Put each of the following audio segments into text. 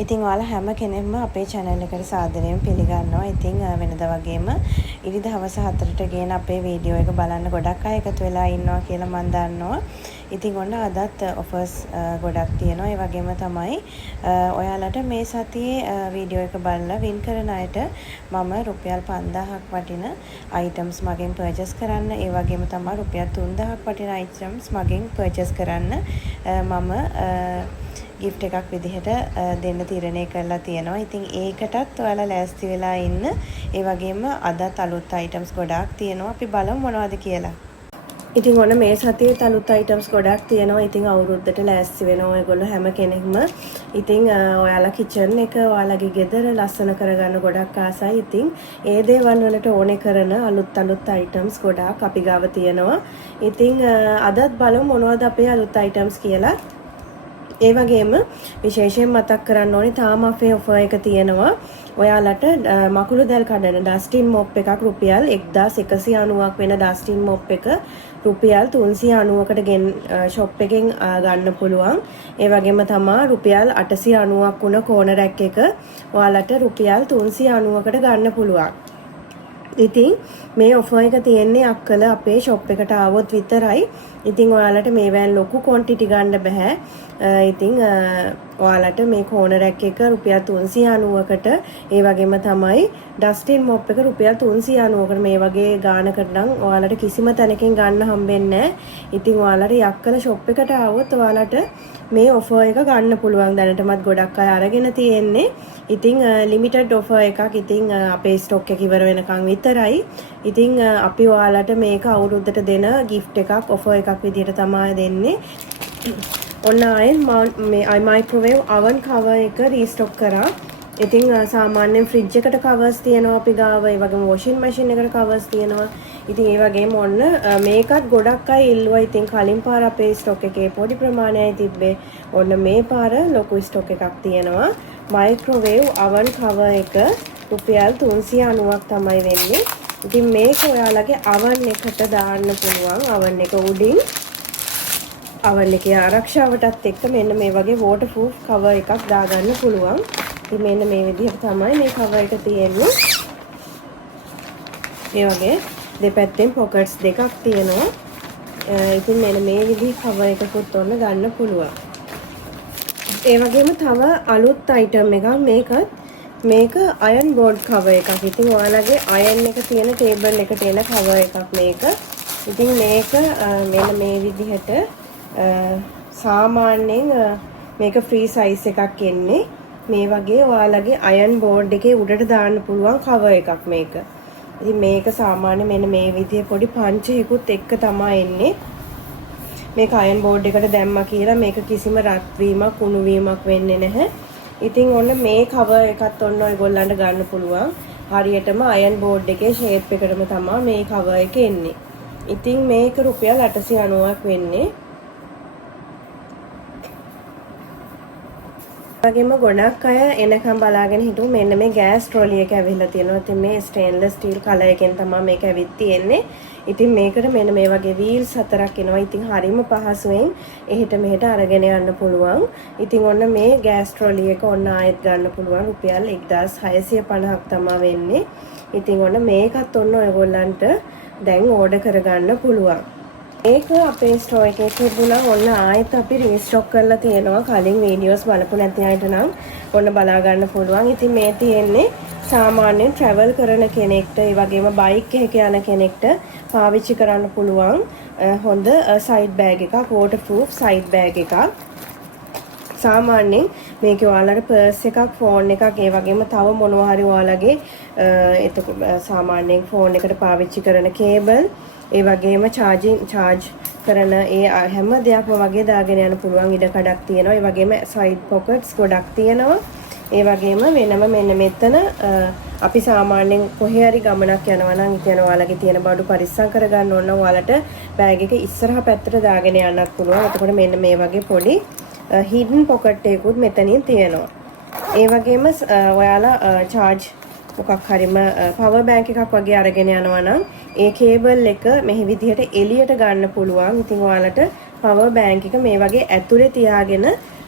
ඉතින් ඔයාලා හැම කෙනෙක්ම අපේ channel එකට සාදරයෙන් පිළිගන්නවා. ඉතින් වෙනදා වගේම ඉරිදා හවස 4ට ගේන අපේ වීඩියෝ එක බලන්න ගොඩක් අය එකතු වෙලා ඉන්නවා කියලා මම දන්නවා. ඉතින් ඔන්න අදත් offers ගොඩක් තියෙනවා. ඒ වගේම තමයි ඔයාලට මේ සතියේ වීඩියෝ එක බලලා win කරන අයට මම රුපියල් 5000ක් වටින items මගෙන් purchase කරන්න. ඒ වගේම තමයි රුපියල් 3000ක් වටින items මගෙන් purchase කරන්න මම gift එකක් විදිහට දෙන්න තීරණය කරලා තියෙනවා. ඉතින් ඒකටත් ඔයාලා ලෑස්ති වෙලා ඉන්න. ඒ වගේම අදත් අලුත් items ගොඩාක් තියෙනවා. අපි බලමු මොනවද කියලා. ඉතින් ඔන්න මේ සතියේ අලුත් items ගොඩාක් තියෙනවා. ඉතින් අවුරුද්දට ලෑස්ති වෙනවා ඔයගොල්ලෝ හැම කෙනෙක්ම. ඉතින් ඔයාලා kitchen එක ඔයාලගේ ගෙදර ලස්සන කරගන්න ගොඩක් ආසයි. ඉතින් ඒ දේවල් වලට ඕනේ කරන අලුත් items ගොඩාක් අපි ගාව තියෙනවා. ඉතින් අදත් බලමු මොනවද අපේ අලුත් items කියලා. ඒ වගේම විශේෂයෙන් මතක් කරන්න ඕනේ තාම අපේ ඔෆර් එක තියෙනවා. ඔයාලට මකුළු දැල් කඩන ඩස්ටින් මොප් එකක් රුපියල් 1190ක් වෙන ඩස්ටින් මොප් එක රුපියල් 390කට ෂොප් එකෙන් ගන්න පුළුවන්. ඒ වගේම තමයි රුපියල් 890ක් වුණ කෝනර් රැක් එක ඔයාලට රුපියල් 390කට ගන්න පුළුවන්. ඉතින් මේ ඔෆර් එක තියෙන්නේ අක්කල අපේ ෂොප් එකට ආවොත් විතරයි. ඉතින් ඔයාලට මේවෙන් ලොකු ක්වොන්ටිටි ගන්න බෑ. ඉතින් ඔයාලට මේ කෝනර් රැක් එක රුපියල් 390කට ඒ වගේම තමයි ඩස්ටින් මොප් එක රුපියල් 390කට මේ වගේ ගානකට නම් ඔයාලට කිසිම තැනකින් ගන්න හම්බෙන්නේ නැහැ. ඉතින් ඔයාලට යක්කල ෂොප් එකට ආවොත් ඔයාලට මේ ඔෆර් එක ගන්න පුළුවන්. දැනටමත් ගොඩක් අය අරගෙන තියෙන්නේ. ඉතින් ලිමිටඩ් ඔෆර් එකක්. ඉතින් අපේ ස්ටොක් එක ඉවර වෙනකන් විතරයි. ඉතින් අපි ඔයාලට මේක අවුරුද්දට දෙන gift එකක් ඔෆර් එකක් විදිහට තමයි දෙන්නේ. ඔන්න ආයෙත් මේ මයික්‍රෝවේව් oven cover එක රීස්ටොක් කරා. ඉතින් සාමාන්‍යයෙන් ෆ්‍රිජ් එකට කවර්ස් තියෙනවා අපි ගාව. ඒ වගේම වොෂින් මැෂින් එකට කවර්ස් තියෙනවා. ඉතින් ඒ වගේම ඔන්න මේකත් ගොඩක් අය ඉල්ලුවා. ඉතින් කලින් පාර අපේ ස්ටොක් එකේ පොඩි ප්‍රමාණයයි තිබ්බේ. ඔන්න මේ පාර ලොකු ස්ටොක් එකක් තියෙනවා. මයික්‍රෝවේව් oven cover එක රුපියල් 390ක් තමයි වෙන්නේ. ඉතින් මේක ඔයාලගේ oven එකට දාන්න පුළුවන්. oven එක උඩින් oven එකේ ආරක්ෂාවටත් එක්ක මෙන්න මේ වගේ waterproof cover එකක් දාගන්න පුළුවන්. ඉතින් මෙන්න මේ විදිහට තමයි මේ cover එක තියෙන්නේ. මේ වගේ දෙපැත්තෙන් pockets දෙකක් තියෙනවා. ඉතින් මෙන්න මේ විදිහ cover එකකුත් ඔන්න ගන්න පුළුවන්. ඒ වගේම තව අලුත් item එකක් මේක iron board cover එකක්. ඉතින් ඔයාලගේ iron එක තියෙන table එකට එන cover එකක් මේක. ඉතින් මේක මෙන්න මේ විදිහට සාමාන්‍යයෙන් මේක free size එකක් එන්නේ. මේ වගේ ඔයාලගේ iron board එකේ උඩට දාන්න පුළුවන් cover එකක් මේක. ඉතින් මේක සාමාන්‍ය මෙන්න මේ විදිහේ පොඩි පංචයකුත් එක්ක තමයි එන්නේ. මේක iron board එකට දැම්මා කියලා මේක කිසිම රත් වීමක් කුණු වීමක් වෙන්නේ නැහැ. ඉතින් ඔන්න මේ cover එකත් ඔන්න ඔයගොල්ලන්ට ගන්න පුළුවන්. හරියටම iron board එකේ shape එකටම තමයි මේ cover එක එන්නේ. ඉතින් මේක රුපියල් 890ක් වෙන්නේ. වගේම ගොඩක් අය එනකම් බලාගෙන හිටු මෙන්න මේ ගෑස් ට්‍රොලි එක ඇවිල්ලා තියෙනවා. ඉතින් මේ ස්ටේන්ලස් ස්ටීල් කලර් එකෙන් තමයි මේක ඇවිත් තියෙන්නේ. ඉතින් මේකට මෙන්න මේ වගේ වීල්ස් 4ක් එනවා. ඉතින් හරිම පහසුවෙන් එහෙට මෙහෙට අරගෙන යන්න පුළුවන්. ඉතින් ඔන්න මේ ගෑස් ට්‍රොලි එක ඔන්න ආයෙත් ගන්න පුළුවන්. රුපියල් 1650ක් තමයි වෙන්නේ. ඉතින් ඔන්න මේකත් ඔන්න ඔයගොල්ලන්ට දැන් ඕඩර් කරගන්න පුළුවන්. ඒක අපේ ස්ටෝර් එකේ තිබුණා. ඔන්න ආයෙත් අපි රීස්ටොක් කරලා තියෙනවා. කලින් වීඩියෝස් බලපු නැති අයට නම් ඔන්න බලා ගන්න පුළුවන්. ඉතින් මේ තියෙන්නේ සාමාන්‍යයෙන් travel කරන කෙනෙක්ට, ඒ වගේම බයික් එකක යන කෙනෙක්ට පාවිච්චි කරන්න පුළුවන් හොඳ සයිඩ් බෑග් එකක්, waterproof සයිඩ් බෑග් එකක්. සාමාන්‍යයෙන් මේකේ ඔයාලට පර්ස් එකක්, ෆෝන් එකක්, ඒ වගේම තව මොනවා හරි ඔයාලගේ එතකොට සාමාන්‍යයෙන් ෆෝන් එකට පාවිච්චි කරන කේබල්, ඒ වගේම charge කරන ඒ හැම දෙයක්ම වගේ දාගෙන යන්න පුළුවන් ඉඩකඩක් තියෙනවා. ඒ වගේම side pockets ගොඩක් තියෙනවා. ඒ වගේම වෙනම මෙන්න මෙතන අපි සාමාන්‍යයෙන් කොහේ හරි ගමනක් යනවා නම් ඉතින් ඔයාලගේ තියෙන බඩු පරිස්සම් කරගන්න ඕන. ඔයාලට බෑග් එක ඉස්සරහා පැත්තට දාගෙන යන්නත් පුළුවන්. එතකොට මෙන්න මේ වගේ පොඩි hidden pocket එකකුත් මෙතනින් තියෙනවා. ඒ වගේම ඔයාලා charge මොකක් හරිම power bank එකක් වගේ අරගෙන යනවා නම් ඒ කේබල් එක මෙහි විදිහට එළියට ගන්න පුළුවන්. ඉතින් ඔයාලට power bank එක මේ වගේ ඇතුලේ තියාගෙන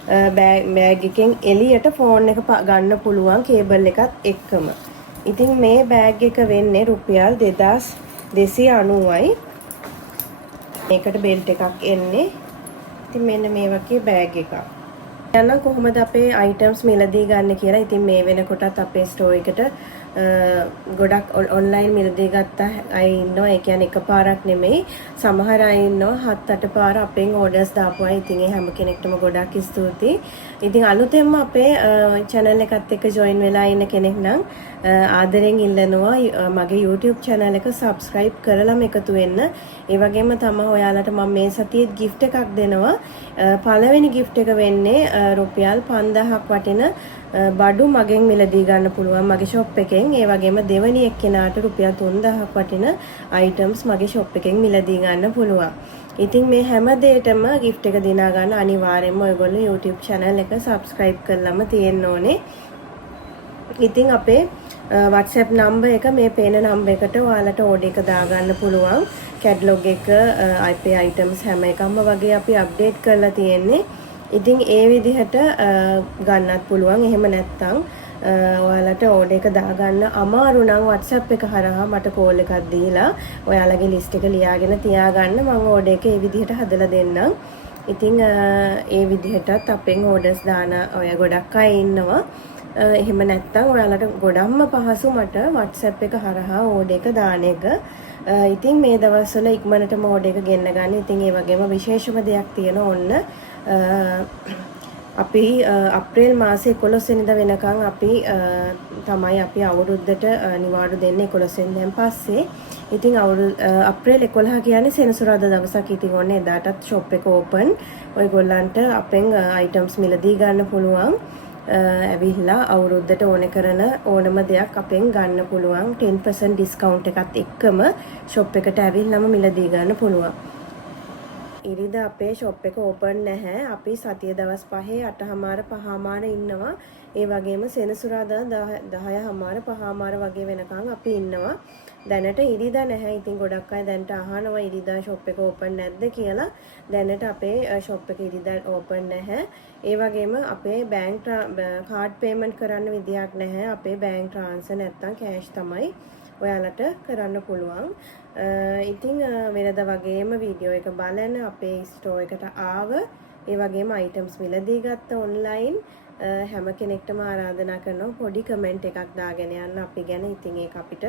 බෑග් එකෙන් එළියට ෆෝන් එක ගන්න පුළුවන් කේබල් එකත් එක්කම. ඉතින් මේ බෑග් එක වෙන්නේ රුපියල් 2290යි. මේකට බෙල්ට් එකක් එන්නේ. ඉතින් මෙන්න මේ වගේ බෑග් එකක්. යන්න කොහොමද අපේ අයිටම්ස් මිලදී ගන්න කියලා. ඉතින් මේ වෙනකොටත් අපේ ස්ටෝර් එකට ගොඩක් ඔන්ලයින් මිලදී ගත්ත අය ඉන්නවා. ඒ කියන්නේ එකපාරක් නෙමෙයි. සමහර අය ඉන්නවා 7-8 පාර අපෙන් ඕඩර්ස් දාපු අය. ඉතින් ඒ හැම කෙනෙක්ටම ගොඩක් ස්තුතියි. ඉතින් අලුතෙන්ම අපේ channel එකත් එක්ක join වෙලා ඉන්න කෙනෙක් නම් ආදරෙන් ඉල්ලනවා මගේ YouTube channel එක subscribe කරලාම එකතු වෙන්න. ඒ වගේම තමයි ඔයාලට මම මේ සතියේ gift එකක් දෙනවා. පළවෙනි gift එක වෙන්නේ රුපියල් 5000ක් වටින බඩු මගෙන් මිලදී ගන්න පුළුවන් මගේ shop එකෙන්. ඒ වගේම දෙවෙනි එක්කෙනාට රුපියල් 3000ක් වටින items මගේ shop එකෙන් මිලදී ගන්න පුළුවන්. ඉතින් මේ හැම දෙයකටම gift එක දිනා ගන්න අනිවාර්යයෙන්ම ඔයගොල්ලෝ YouTube channel එක subscribe කරලාම තියෙන්න ඕනේ. ඉතින් අපේ WhatsApp number එක මේ පේන number එකට ඔයාලට order එක දාගන්න පුළුවන්. catalog එක අපේ items හැම එකම වගේ අපි update කරලා තියෙන්නේ. ඉතින් ඒ විදිහට ගන්නත් පුළුවන්. එහෙම නැත්නම් ඔයාලට order එක දාගන්න අමාරු නම් WhatsApp එක හරහා මට call එකක් දීලා ඔයාලගේ list එක ලියාගෙන තියාගන්න. මම order එක ඒ විදිහට හදලා දෙන්නම්. ඉතින් ඒ විදිහටත් අපෙන් orders දාන ඔය ගොඩක් අය ඉන්නවා. එහෙම නැත්නම් ඔයාලට ගොඩක්ම පහසු මට WhatsApp එක හරහා order එක දාන එක. ඉතින් මේ දවස්වල ඉක්මනටම order එක ගෙන්න ගන්න. ඉතින් ඒ වගේම විශේෂම දෙයක් තියෙනවා. ඔන්න අපි අප්‍රේල් මාසේ 11 වෙනිදා වෙනකන් අපි තමයි අපි අවුරුද්දට නිවාඩු දෙන්නේ 11 වෙනිදාන් පස්සේ. ඉතින් අප්‍රේල් 11 කියන්නේ සෙනසුරාදා දවසක්. ඉතින් ඔන්න එදාටත් shop එක open. ඔයගොල්ලන්ට අපෙන් items මිලදී ගන්න පුළුවන්. ඇවිල්ලා අවුරුද්දට ඕන කරන ඕනම දෙයක් අපෙන් ගන්න පුළුවන්. 10% discount එකත් එක්කම shop එකට ඇවිල්ලාම මිලදී ගන්න පුළුවන්. ඉරිදා අපේ shop එක open නැහැ. අපි සතිය දවස් 5 8:00 ඉන්නවා. ඒ වගේම සෙනසුරාදා 10:00 5:00 වගේ වෙනකන් අපි ඉන්නවා. දැනට ඉරිදා නැහැ. ඉතින් ගොඩක් අය දැනට අහනවා ඉරිදා shop එක open නැද්ද කියලා. දැනට අපේ shop එක ඉරිදා open නැහැ. ඒ වගේම අපේ bank card payment කරන්න විදියක් නැහැ. අපේ bank transfer නැත්තම් cash තමයි ඔයාලට කරන්න පුළුවන්. ඉතින් වෙනද වගේම වීඩියෝ එක බලන්න අපේ ස්ටෝර් එකට ආව. ඒ වගේම items මිලදී ගත්ත online හැම කෙනෙක්ටම ආරාධනා කරනවා පොඩි කමෙන්ට් එකක් දාගෙන යන්න අපි ගැන. ඉතින් ඒක අපිට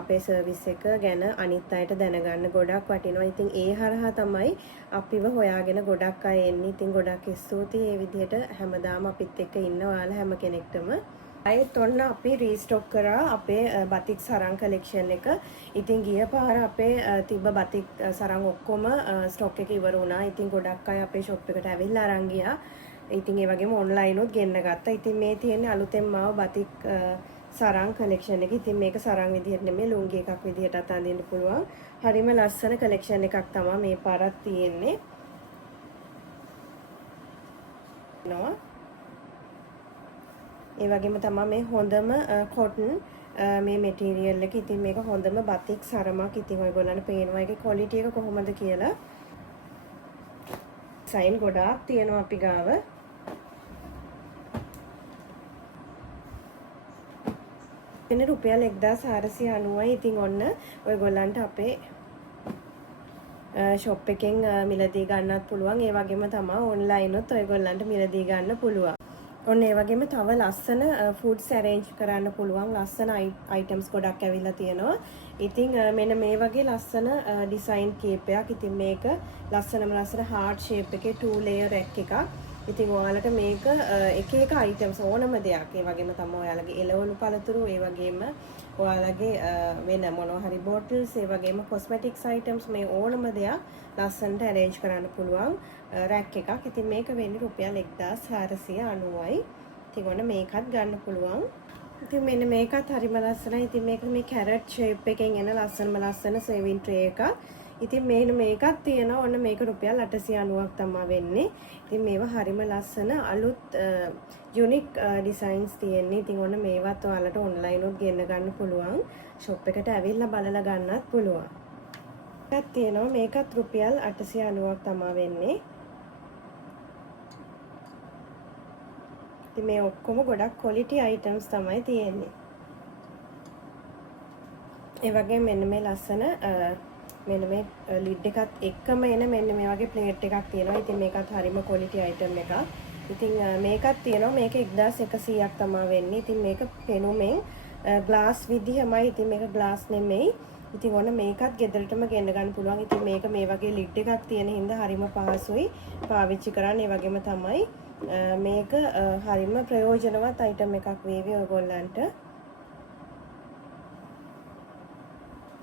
අපේ සර්විස් එක ගැන අනිත් අයට දැනගන්න ගොඩක් වටිනවා. ඉතින් ඒ හරහා තමයි අපිව හොයාගෙන ගොඩක් අය එන්නේ. ඉතින් ගොඩක් ස්තුතියි මේ විදිහට හැමදාම අපිත් එක්ක ඉන්න ඔයාලා හැම කෙනෙක්ටම. අයත් ඔන්න අපි රීස්ටොක් කරා අපේ බතික් සරන් කලෙක්ෂන් එක. ඉතින් ගිය පාර අපේ තිබ්බ බතික් සරන් ඔක්කොම ස්ටොක් එක ඉවර වුණා. ඉතින් ගොඩක් අය අපේ shop එකට ඇවිල්ලා අරන් ගියා. ඉතින් ඒ වගේම ඔන්ලයින් උත් ගෙන්න ගත්තා. ඉතින් මේ තියෙන්නේ අලුතෙන්ම ආව බතික් සරන් කලෙක්ෂන් එක. ඉතින් මේක සරන් විදිහට නෙමෙයි ලුංගි එකක් විදිහටත් අඳින්න පුළුවන්. හරිම ලස්සන කලෙක්ෂන් එකක් තමයි මේ පාරක් තියෙන්නේ. ඒ වගේම තමයි මේ හොඳම cotton මේ material එක. ඉතින් මේක හොඳම බතික් සරමක්. ඉතින් ඔයගොල්ලන්ට පේනවා ඒකේ quality එක කොහොමද කියලා. සයින් ගොඩාක් තියෙනවා අපි ගාව. එන්නේ රුපියල් 1490යි. ඉතින් ඔන්න ඔයගොල්ලන්ට අපේ shop එකෙන් මිලදී ගන්නත් පුළුවන්. ඒ වගේම තමයි online උත් ඔයගොල්ලන්ට මිලදී ගන්න පුළුවන්. ඔන්න ඒ වගේම තව ලස්සන ෆුඩ්ස් arrange කරන්න පුළුවන්. ලස්සන items ගොඩක් ඇවිල්ලා තියෙනවා. ඉතින් මෙන්න මේ වගේ ලස්සන design කීපයක්. ඉතින් මේක ලස්සන heart shape එකේ 2 layer rack එකක්. ඉතින් ඔයාලට මේක එක එක items ඕනම දෙයක්. ඒ වගේම තමයි ඔයාලගේ එළවලු පළතුරු, ඒ වගේම ඔයාලගේ වෙන මොනවා හරි bottles, ඒ වගේම cosmetics items මේ ඕනම දෙයක් ලස්සනට arrange කරන්න පුළුවන් rack එකක්. ඉතින් මේක වෙන්නේ රුපියල් 1490යි. ඉතින් ඔන්න මේකත් ගන්න පුළුවන්. ඉතින් මෙන්න මේකත් හරිම ලස්සනයි. ඉතින් මේක මේ carrot shape එකෙන් එන ලස්සන serving tray එකක්. ඉතින් මේකත් තියෙනවා. ඔන්න මේක රුපියල් 890ක් තමයි වෙන්නේ. ඉතින් මේවා හරිම ලස්සන අලුත් unique designs තියෙන්නේ. ඉතින් ඔන්න මේවත් ඔයාලට online උත් ගෙන්න ගන්න පුළුවන්. shop එකට ඇවිල්ලා බලලා ගන්නත් පුළුවන්. එකක් තියෙනවා. මේකත් රුපියල් 890ක් තමයි වෙන්නේ. ඉතින් මේ ඔක්කොම ගොඩක් quality items තමයි තියෙන්නේ. ඒ වගේ මෙන්න මේ ලස්සන මෙන්න මේ lid එකත් එක්කම එන මෙන්න මේ වගේ plate එකක් තියෙනවා. ඉතින් මේකත් හරිම quality item එකක්. ඉතින් මේකත් තියෙනවා. මේක 1100ක් තමයි වෙන්නේ. ඉතින් මේක පෙනුමෙන් glass විදිහමයි. ඉතින් මේක glass නෙමෙයි. ඉතින් ඔන්න මේකත් ගෙදරටම ගෙන්න ගන්න පුළුවන්. ඉතින් මේක මේ වගේ lid එකක් තියෙන හින්දා හරිම පහසුයි පාවිච්චි කරන්න. ඒ වගේම තමයි මේක හරිම ප්‍රයෝජනවත් item එකක් වේවි ඔයගොල්ලන්ට.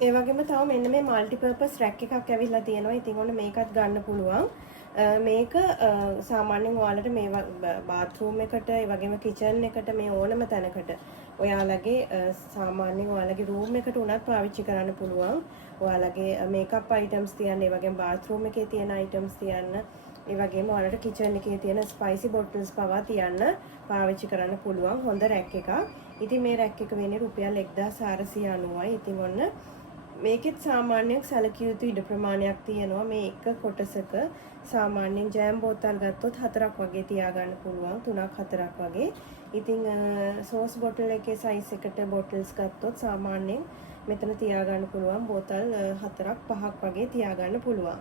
ඒ වගේම තව මෙන්න මේ মাল্টি පර්පස් රැක් එකක් ඇවිල්ලා තියෙනවා. ඉතින් ඔන්න මේකත් ගන්න පුළුවන්. මේක සාමාන්‍යයෙන් ඔයාලට මේ බාත්රූම් එකට ඒ වගේම කිචන් එකට මේ ඕනම තැනකට ඔයාලගේ සාමාන්‍යයෙන් ඔයාලගේ රූම් එකට උනත් පාවිච්චි කරන්න පුළුවන්. ඔයාලගේ මේකප් අයිටම්ස් තියන්න, ඒ වගේම බාත්රූම් එකේ තියෙන අයිටම්ස් තියන්න, ඒ වගේම ඔයාලට කිචන් එකේ තියෙන ස්පයිසි බොටල්ස් පවා තියන්න පාවිච්චි කරන්න පුළුවන් හොඳ රැක් එකක්. ඉතින් මේ රැක් එක වෙන්නේ රුපියල් 1490යි. ඉතින් ඔන්න මේකෙත් සාමාන්‍යයෙන් සැලකිය යුතු ඉඩ ප්‍රමාණයක් තියෙනවා. මේ එක කොටසක සාමාන්‍යයෙන් ජෑම් බෝතල් ගත්තොත් 4ක් වගේ තියාගන්න පුළුවන්. 3ක් 4ක් වගේ. ඉතින් සෝස් බොටල් එකේ සයිස් එකට බොටල්ස් ගත්තොත් සාමාන්‍යයෙන් මෙතන තියාගන්න පුළුවන් බෝතල් 4ක් 5ක් වගේ තියාගන්න පුළුවන්.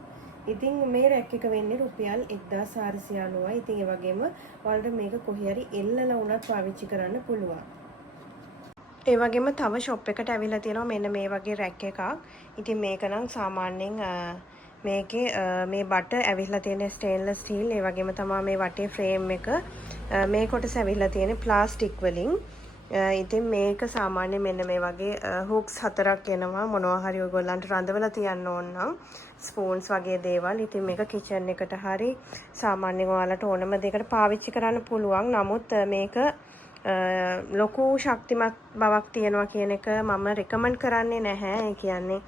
ඉතින් මේ රැක් එක වෙන්නේ රුපියල් 1490යි. ඉතින් ඒ වගේම ඔයාලට මේක කොහේ හරි එල්ලලා වුණත් පාවිච්චි කරන්න පුළුවන්. ඒ වගේම තව shop එකට ඇවිල්ලා තියෙනවා මෙන්න මේ වගේ රැක් එකක්. ඉතින් මේක නම් සාමාන්‍යයෙන් මේකේ මේ බට ඇවිල්ලා තියෙන ස්ටේන්ලස් ස්ටීල්, ඒ වගේම තමයි මේ වටේ ෆ්‍රේම් එක මේ කොටස ඇවිල්ලා තියෙන ප්ලාස්ටික් වලින්. ඉතින් මේක සාමාන්‍යයෙන් මෙන්න මේ වගේ හුක්ස් 4ක් එනවා. මොනවා හරි ඔයගොල්ලන්ට රඳවලා තියන්න ඕන නම් ස්පූන්ස් වගේ දේවල්. ඉතින් මේක කිචන් එකට හරි සාමාන්‍යයෙන් ඔයාලට ඕනම දෙයකට පාවිච්චි කරන්න පුළුවන්. නමුත් මේක ලොකු ශක්තිමත් බවක් තියෙනවා කියන එක මම රෙකමන්ඩ් කරන්නේ නැහැ. ඒ කියන්නේ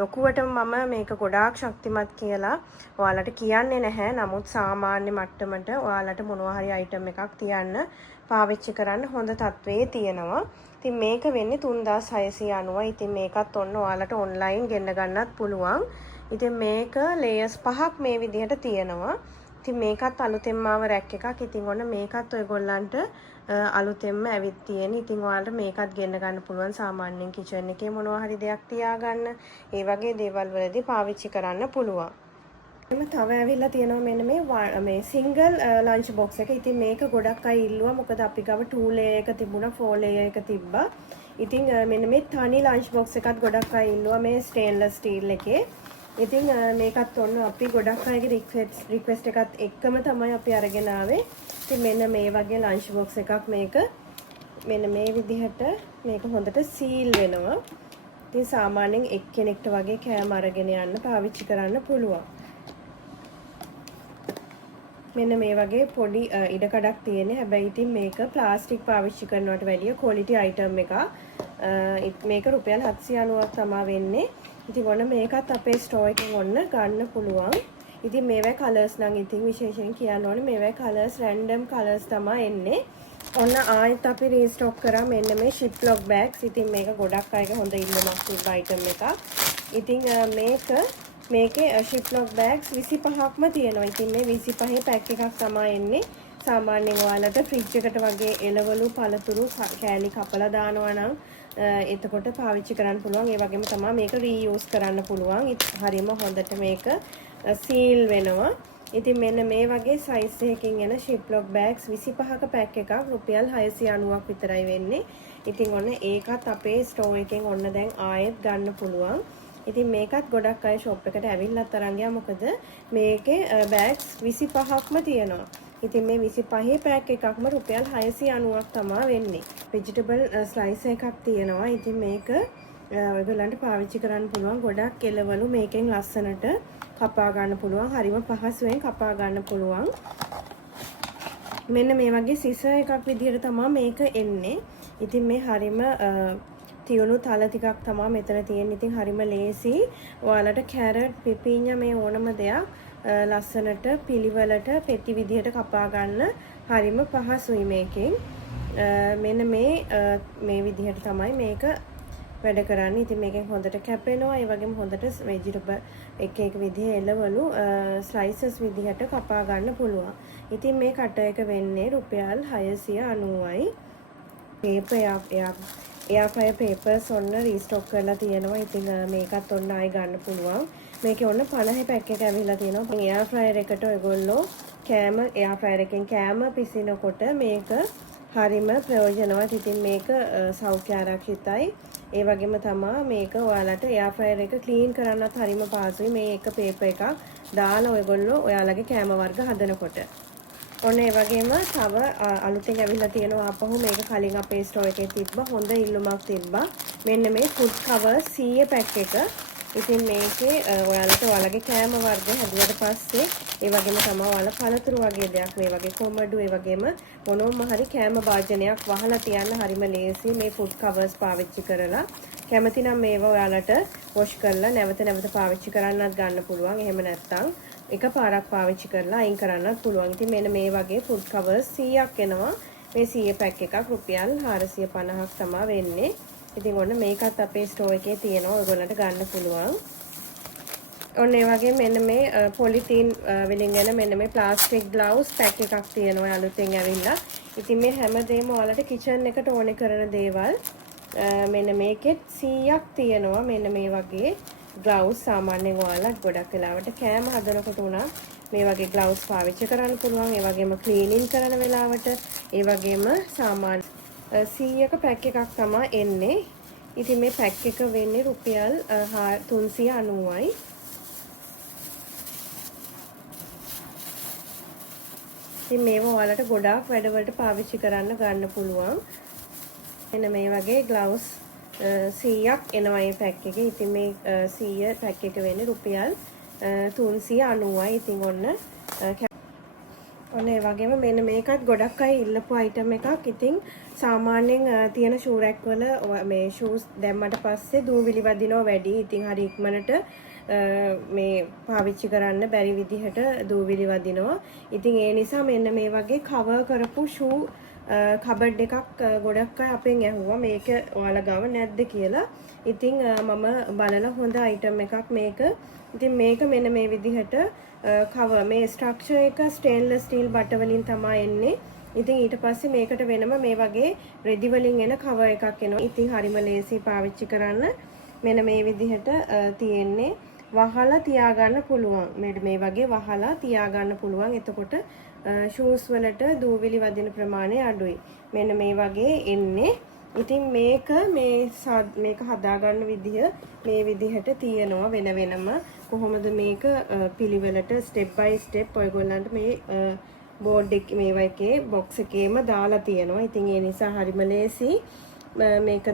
ලොකුවටම මම මේක ගොඩාක් ශක්තිමත් කියලා ඔයාලට කියන්නේ නැහැ. නමුත් සාමාන්‍ය මට්ටමට ඔයාලට මොනවා හරි අයිටම් එකක් තියන්න පාවිච්චි කරන්න හොඳ තත්වයේ තියෙනවා. ඉතින් මේක වෙන්නේ 3690යි. ඉතින් මේකත් ඔන්න ඔයාලට ඔන්ලයින් ගෙන්න ගන්නත් පුළුවන්. ඉතින් මේක ලේයර්ස් 5ක් මේ විදිහට තියෙනවා. ඉතින් මේකත් අලුතෙන්ම ආව රැක් එකක්. ඉතින් ඔන්න මේකත් ඔයගොල්ලන්ට අලුතෙන්ම ඇවිත් තියෙන. ඉතින් ඔයාලට මේකත් ගෙන්න ගන්න පුළුවන්. සාමාන්‍යයෙන් කිචන් එකේ මොනවා හරි දෙයක් තියාගන්න, ඒ වගේ දේවල් වලදී පාවිච්චි කරන්න පුළුවන්. එතන තව ඇවිල්ලා තියෙනවා මෙන්න මේ සිංගල් ලන්ච් බොක්ස් එක. ඉතින් මේක ගොඩක් අය ඉල්ලුවා. මොකද අපි ගාව 2 layer එක තිබුණා, 4 layer එක තිබ්බා. ඉතින් මෙන්න මේ තනි ලන්ච් බොක්ස් එකත් ගොඩක් අය ඉල්ලුවා මේ ස්ටේන්ලස් ස්ටීල් එකේ. ඉතින් මේකත් ඔන්න අපි ගොඩක් අයගේ රික්වෙස්ට් එකත් එක්කම තමයි අපි අරගෙන ආවේ. ඉතින් මෙන්න මේ වගේ ලන්ච් බොක්ස් එකක් මේක මෙන්න මේ විදිහට මේක හොඳට සීල් වෙනවා. ඉතින් සාමාන්‍යයෙන් එක්කෙනෙක්ට වගේ කෑම අරගෙන යන්න පාවිච්චි කරන්න පුළුවන්. මෙන්න මේ වගේ පොඩි ඉඩකඩක් තියෙන. හැබැයි ඉතින් මේක ප්ලාස්ටික් පාවිච්චි කරනවට වැඩිය quality item එකක්. මේක රුපියල් 790ක් තමයි වෙන්නේ. ඉතින් ඔන්න මේකත් අපේ ස්ටෝර් එකෙන් ඔන්න ගන්න පුළුවන්. ඉතින් මේවා කලර්ස් නම් ඉතින් විශේෂයෙන් කියන්න ඕනේ මේවා කලර්ස් රැන්ඩම් කලර්ස් තමයි එන්නේ. ඔන්න ආයෙත් අපි රීස්ටොක් කරා මෙන්න මේ Ziploc bags. ඉතින් මේක ගොඩක් අයගේ හොඳ ඉල්ලුමක් තිබ්බ item එකක්. ඉතින් මේකේ Ziploc bags 25ක්ම තියෙනවා. ඉතින් මේ 25 පැක් එකක් තමයි එන්නේ. සාමාන්‍යයෙන් ඔයාලට ෆ්‍රිජ් එකට වගේ එළවලු පළතුරු කෑලි කපලා දානවා නම් එතකොට පාවිච්චි කරන්න පුළුවන්. ඒ වගේම තමයි මේක රීයූස් කරන්න පුළුවන්. හරියම හොඳට මේක සීල් වෙනවා. ඉතින් මෙන්න මේ වගේ සයිස් එකකින් එන Ziploc bags 25ක පැක් එකක් රුපියල් 690ක් විතරයි වෙන්නේ. ඉතින් ඔන්න ඒකත් අපේ ස්ටෝර් එකෙන් ඔන්න දැන් ආයෙත් ගන්න පුළුවන්. ඉතින් මේකත් ගොඩක් අය ෂොප් එකට ඇවිල්ලාත් අරන් ගියා. මොකද මේකේ bags 25ක්ම තියෙනවා. ඉතින් මේ 25 පැක් එකක්ම රුපියල් 690ක් තමයි වෙන්නේ. vegetable slice එකක් තියෙනවා. ඉතින් මේක ඔයගොල්ලන්ට පාවිච්චි කරන්න පුළුවන්. ගොඩක් එළවලු මේකෙන් ලස්සනට කපා ගන්න පුළුවන්. හරිම පහසුවෙන් කපා ගන්න පුළුවන්. මෙන්න මේ වගේ සිසර් එකක් විදිහට තමයි මේක එන්නේ. ඉතින් මේ හරිම තියුණු තල ටිකක් තමයි මෙතන තියෙන්නේ. ඉතින් හරිම ලේසි. ඔයාලට කැරට්, පිපිඤ්ඤා මේ ඕනම දෙයක් ලස්සනට පිළිවෙලට පෙති විදිහට කපා ගන්න හරිම පහසුයි මේකෙන්. මෙන්න මේ විදිහට තමයි මේක වැඩ කරන්නේ. ඉතින් මේකෙන් හොඳට කැපෙනවා. ඒ වගේම හොඳට වෙජිටබල් එක විදිහේ එළවලු ස්ලයිසස් විදිහට කපා ගන්න පුළුවන්. ඉතින් මේ කටර් එක වෙන්නේ රුපියල් 690යි. පේපර් එයා ෆ්‍රයර් පේපර්ස් ඔන්න රීස්ටොක් කරලා තියෙනවා. ඉතින් මේකත් ඔන්න ආයි ගන්න පුළුවන්. මේකේ ඔන්න 50 පැක් එක ඇවිල්ලා තියෙනවා. එයා ෆ්‍රයර් එකට ඔයගොල්ලෝ එයා ෆ්‍රයර් එකෙන් කෑම පිසිනකොට මේක හරිම ප්‍රයෝජනවත්. ඉතින් මේක සෞඛ්‍ය ආරක්ෂිතයි. ඒ වගේම තමයි මේක ඔයාලට එයා ෆ්‍රයර් එක ක්ලීන් කරන්නත් හරිම පහසුයි. මේ එක පේපර් එකක් දාලා ඔයගොල්ලෝ ඔයාලගේ කෑම වර්ග හදනකොට. ඔන්න ඒ වගේම තව අලුතෙන් ඇවිල්ලා තියෙනවා ආපහු මේක කලින් අපේ ස්ටෝර් එකේ තිබ්බා. හොඳ ඉල්ලුමක් තිබ්බා. මෙන්න මේ ෆුඩ් කවර් 100 පැක් එක. ඉතින් මේකේ ඔයාලට ඔයාලගේ කෑම වර්ග හැදුවට පස්සේ ඒ වගේම තමයි ඔයාලා පළතුරු වගේ දෙයක් මේ වගේ කොමඩු ඒ වගේම මොනෝම හරි කෑම භාජනයක් වහලා තියන්න හරිම ලේසි මේ ෆුඩ් කවර්ස් පාවිච්චි කරලා. කැමති නම් මේවා ඔයාලට වොෂ් කරලා නැවත පාවිච්චි කරන්නත් ගන්න පුළුවන්. එහෙම නැත්නම් එකපාරක් පාවිච්චි කරලා අයින් කරන්නත් පුළුවන්. ඉතින් මෙන්න මේ වගේ ෆුඩ් කවර්ස් 100ක් එනවා. මේ 100 පැක් එකක් රුපියල් 450ක් තමයි වෙන්නේ. ඉතින් ඔන්න මේකත් අපේ ස්ටෝර් එකේ තියෙනවා. ඔයගොල්ලන්ට ගන්න පුළුවන්. ඔන්න ඒ වගේ මෙන්න මේ පොලිතීන් වලින් එන මෙන්න මේ ප්ලාස්ටික් ග්ලව්ස් පැක් එකක් තියෙනවා අලුතෙන් ඇවිල්ලා. ඉතින් මේ හැමදේම ඔයාලට කිචන් එකට ඕනේ කරන දේවල් මෙන්න මේකෙත් 100ක් තියෙනවා. මෙන්න මේ වගේ ග්ලව්ස් සාමාන්‍යයෙන් ඔයාලා ගොඩක් වෙලාවට කෑම හදනකොට උනා මේ වගේ ග්ලව්ස් පාවිච්චි කරන්න පුළුවන්. ඒ වගේම ක්ලීනින් කරන වෙලාවට ඒ වගේම සාමාන්‍ය 100ක පැක් එකක් තමයි එන්නේ. ඉතින් මේ පැක් එක වෙන්නේ රුපියල් 390යි. ඉතින් මේවා ඔයාලට ගොඩාක් වැඩවලට පාවිච්චි කරන්න ගන්න පුළුවන්. මෙන්න මේ වගේ ග්ලව්ස් 100ක් එනවා මේ පැක් එකේ. ඉතින් මේ 100 පැක් එක වෙන්නේ රුපියල් 390යි. ඉතින් ඔන්න ඒ වගේම මෙන්න මේකත් ගොඩක් අය ඉල්ලපු අයිටම් එකක්. ඉතින් සාමාන්‍යයෙන් තියෙන ෂූ රැක් වල මේ ෂූස් දැම්මට පස්සේ දූවිලි වදිනවා වැඩි. ඉතින් හරි ඉක්මනට මේ පාවිච්චි කරන්න බැරි විදිහට දූවිලි වදිනවා. ඉතින් ඒ නිසා මෙන්න මේ වගේ කවර් කරපු ෂූ කබඩ් එකක් ගොඩක් අය අපෙන් ඇහුවා මේක ඔයාලා ගාව නැද්ද කියලා. ඉතින් මම බලලා හොඳ අයිටම් එකක් මේක. ඉතින් මේක මෙන්න මේ විදිහට කවර් මේ ස්ට්‍රක්චර් එක ස්ටේන්ලස් ස්ටීල් බට වලින් තමයි එන්නේ. ඉතින් ඊට පස්සේ මේකට වෙනම මේ වගේ රෙදි වලින් එන කවර් එකක් එනවා. ඉතින් හරිම ලේසි පාවිච්චි කරන්න. මෙන්න මේ විදිහට තියෙන්නේ. වහලා තියාගන්න පුළුවන්. මේ වගේ වහලා තියාගන්න පුළුවන්. එතකොට ෂූස් වලට දූවිලි වදින ප්‍රමාණය අඩුයි. මෙන්න මේ වගේ එන්නේ. ඉතින් මේක හදාගන්න විදිහ මේ විදිහට තියෙනවා වෙන වෙනම. කොහොමද මේක පිළිවෙලට ස්ටෙප් බයි ස්ටෙප් ඔයගොල්ලන්ට මේ බෝඩ් එක මේවා එකේ බොක්ස් එකේම දාලා තියෙනවා. ඉතින් ඒ නිසා හරිම ලේසි මේක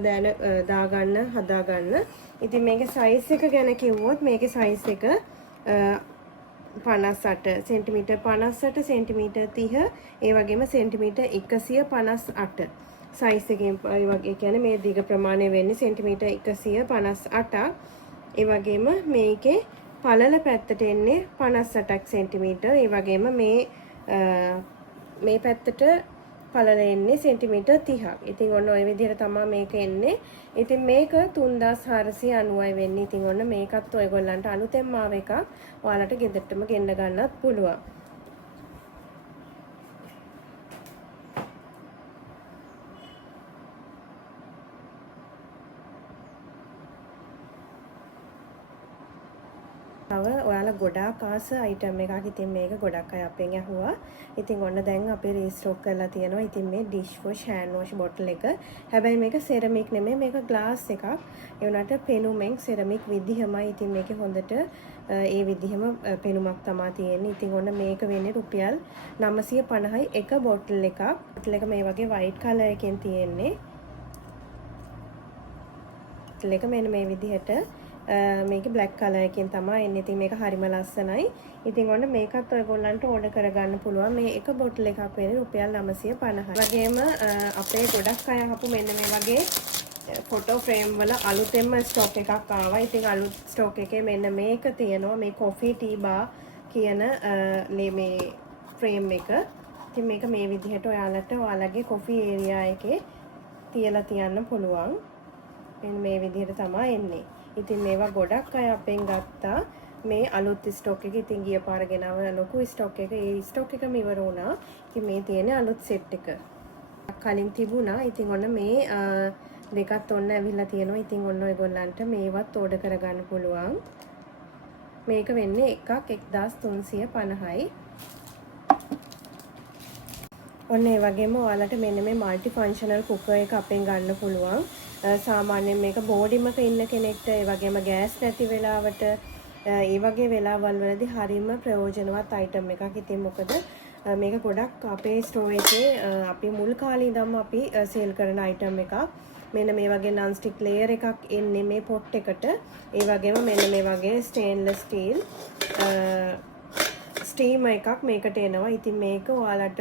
දාගන්න හදාගන්න. ඉතින් මේකේ සයිස් එක ගැන කිව්වොත් මේකේ සයිස් එක 58 සෙන්ටිමීටර් 58 සෙන්ටිමීටර් 30 ඒ වගේම සෙන්ටිමීටර් 158 සයිස් එකෙන් ඒ වගේ කියන්නේ මේ දිග ප්‍රමාණය වෙන්නේ සෙන්ටිමීටර් 158ක්. ඒ වගේම මේකේ පළල පැත්තට එන්නේ 58ක් සෙන්ටිමීටර්. ඒ වගේම මේ පැත්තට පළල එන්නේ සෙන්ටිමීටර් 30ක්. ඉතින් ඔන්න ওই විදිහට තමයි මේක එන්නේ. ඉතින් මේක 3490යි වෙන්නේ. ඉතින් ඔන්න මේකත් ඔයගොල්ලන්ට අලුතෙන්ම ආව එකක්. ඔයාලට ගෙදරටම ගෙන්න ගන්නත් පුළුවන්. තව ඔයාලා ගොඩාක් ආස අයිටම් එකක්. ඉතින් මේක ගොඩක් අය අපෙන් ඇහුවා. ඉතින් ඔන්න දැන් අපි රීස්ටොක් කරලා තියෙනවා. ඉතින් මේ dish wash hand wash bottle එක. හැබැයි මේක සෙරමික් නෙමෙයි මේක ග්ලාස් එකක්. ඒ වුණාට පෙනුමෙන් සෙරමික් විදිහමයි. ඉතින් මේකේ හොඳට ඒ විදිහම පෙනුමක් තමයි තියෙන්නේ. ඉතින් ඔන්න මේක වෙන්නේ රුපියල් 950යි එක බොටල් එකක්. බොටල් එක මේ වගේ වයිට් කලර් එකෙන් තියෙන්නේ. බොටල් එක මෙන්න මේ විදිහට මේක බ්ලැක් කලර් එකෙන් තමයි එන්නේ. ඉතින් මේක හරිම ලස්සනයි. ඉතින් ඔන්න මේකත් ඔයගොල්ලන්ට ඕඩර් කරගන්න පුළුවන්. මේ එක බොටල් එකක් වෙන්නේ රුපියල් 950යි. වගේම අපේ ගොඩක් අය අහපු මෙන්න මේ වගේ ෆොටෝ ෆ්‍රේම් වල අලුතෙන්ම ස්ටොක් එකක් ආවා. ඉතින් අලුත් ස්ටොක් එකේ මෙන්න මේක තියෙනවා. මේ කොෆි ටී බාර් කියන මේ ෆ්‍රේම් එක. ඉතින් මේක මේ විදිහට ඔයාලගේ කොෆි ඒරියා එකේ තියලා තියන්න පුළුවන්. මෙන්න මේ විදිහට තමයි එන්නේ. ඉතින් මේවා ගොඩක් අය අපෙන් ගත්තා. මේ අලුත් ස්ටොක් එක. ඉතින් ගිය පාර ගෙනාව ලොකු ස්ටොක් එක. ඒ ස්ටොක් එකම ඉවර වුණා. ඉතින් මේ තියෙන අලුත් සෙට් එක. කලින් තිබුණා. ඉතින් ඔන්න මේ දෙකත් ඔන්න ඇවිල්ලා තියෙනවා. ඉතින් ඔන්න ඔයගොල්ලන්ට මේවත් ඕඩර් කරගන්න පුළුවන්. මේක වෙන්නේ එකක් 1350යි. ඔන්න ඒ වගේම ඔයාලට මෙන්න මේ মালටි ෆන්ක්ෂනල් කුකර් එක අපෙන් ගන්න පුළුවන්. සාමාන්‍යයෙන් මේක බෝඩිමක ඉන්න කෙනෙක්ට ඒ වගේම ගෑස් නැති වෙලාවට ඒ වගේ වෙලාවල් වලදී හරිම ප්‍රයෝජනවත් අයිටම් එකක්. ඉතින් මොකද මේක ගොඩක් අපේ ස්ටෝර් එකේ අපි මුල් කාලේ ඉඳන්ම අපි සේල් කරන අයිටම් එකක්. මෙන්න මේ වගේ non stick layer එකක් එන්නේ මේ පොට් එකට. ඒ වගේම මෙන්න මේ වගේ stainless steel ස්ටීමර් එකක් මේකට එනවා. ඉතින් මේක ඔයාලට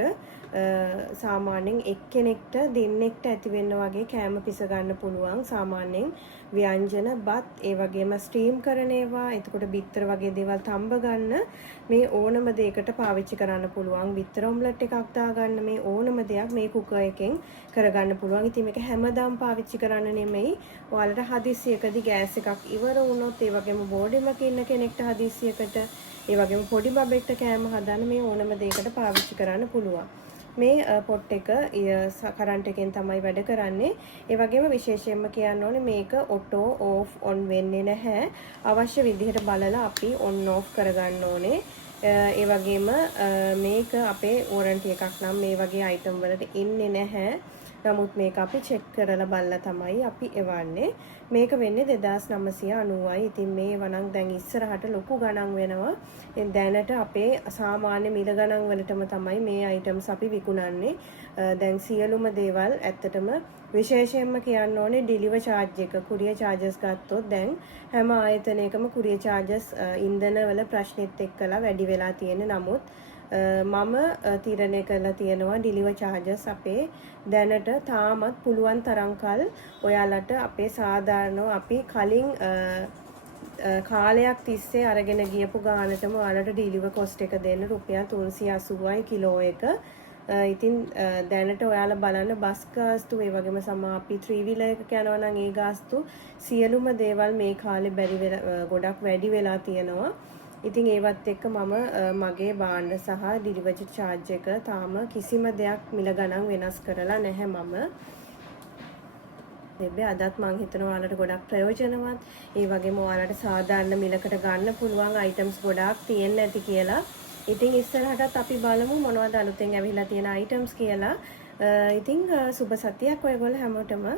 සාමාන්‍යයෙන් එක්කෙනෙක්ට දෙන්නෙක්ට ඇති වෙන්න වගේ කෑම පිස ගන්න පුළුවන්. සාමාන්‍යයෙන් ව්‍යංජන බත් ඒ වගේම ස්ටීම් කරන ඒවා, එතකොට බිත්තර වගේ දේවල් තඹ ගන්න මේ ඕනම දෙයකට පාවිච්චි කරන්න පුළුවන්. බිත්තර ඔම්ලට් එකක් දාගන්න මේ ඕනම දෙයක් මේ කුකර් එකෙන් කරගන්න පුළුවන්. ඉතින් මේක හැමදාම පාවිච්චි කරන්න නෙමෙයි. ඔයාලට හදිස්සියකදී ගෑස් එකක් ඉවර වුණොත්, ඒ වගේම බෝඩිමක ඉන්න කෙනෙක්ට හදිස්සියකට, ඒ වගේම පොඩි බබෙක්ට කෑම හදන්න මේ ඕනම දෙයකට පාවිච්චි කරන්න පුළුවන්. මේ පොට් එක කරන්ට් එකෙන් තමයි වැඩ කරන්නේ. ඒ වගේම විශේෂයෙන්ම කියන්න ඕනේ මේක ඔටෝ ඕෆ් ඔන් වෙන්නේ නැහැ. අවශ්‍ය විදිහට බලලා අපි ඔන් ඕෆ් කරගන්න ඕනේ. ඒ වගේම මේක අපේ වොරන්ටි එකක් නම් මේ වගේ අයිටම් වලට ඉන්නේ නැහැ. නමුත් මේක අපි චෙක් කරලා බලලා තමයි අපි එවන්නේ. මේක වෙන්නේ 2990යි. ඉතින් මේ වණන් දැන් ඉස්සරහට ලොකු ගණන් වෙනවා. දැනට අපේ සාමාන්‍ය මිල ගණන් වලටම තමයි මේ අයිටම්ස් අපි විකුණන්නේ. දැන් සියලුම දේවල් ඇත්තටම විශේෂයෙන්ම කියන්න ඕනේ ඩිලිවර් charge එක, courier charges ගත්තොත් දැන් හැම ආයතනයකම courier charges ඉන්ධන වල ප්‍රශ්නෙත් එක්කලා වැඩි වෙලා තියෙන. නමුත් මම තීරණය කරලා තියෙනවා ඩිලිවර් charges අපේ දැනට තාමත් පුළුවන් තරම්කල් ඔයාලට අපේ සාධාරණව අපි කලින් කාලයක් තිස්සේ අරගෙන ගියපු ගානටම ඔයාලට ඩිලිවර් කොස්ට් එක දෙන්න රුපියල් 380යි කිලෝ එක. ඉතින් දැනට ඔයාලා බලන්න බස් ගාස්තු ඒ වගේම අපි 3 wheeler එකක යනවා නම් ඒ ගාස්තු සියලුම දේවල් මේ කාලේ ගොඩක් වැඩි වෙලා තියෙනවා. ඉතින් ඒවත් එක්ක මම මගේ භාණ්ඩ සහ ඩිලිවරි charge එක තාම කිසිම දෙයක් මිල ගණන් වෙනස් කරලා නැහැ මම. අදත් මං හිතනවා ඔයාලට ගොඩක් ප්‍රයෝජනවත්. ඒ වගේම ඔයාලට සාධාරණ මිලකට ගන්න පුළුවන් අයිටම්ස් ගොඩාක් තියෙන්න ඇති කියලා. ඉතින් ඉස්සරහටත් අපි බලමු මොනවද අලුතෙන් ඇවිල්ලා තියෙන අයිටම්ස් කියලා. ඉතින් සුබ සතියක් ඔයගොල්ලෝ හැමෝටම.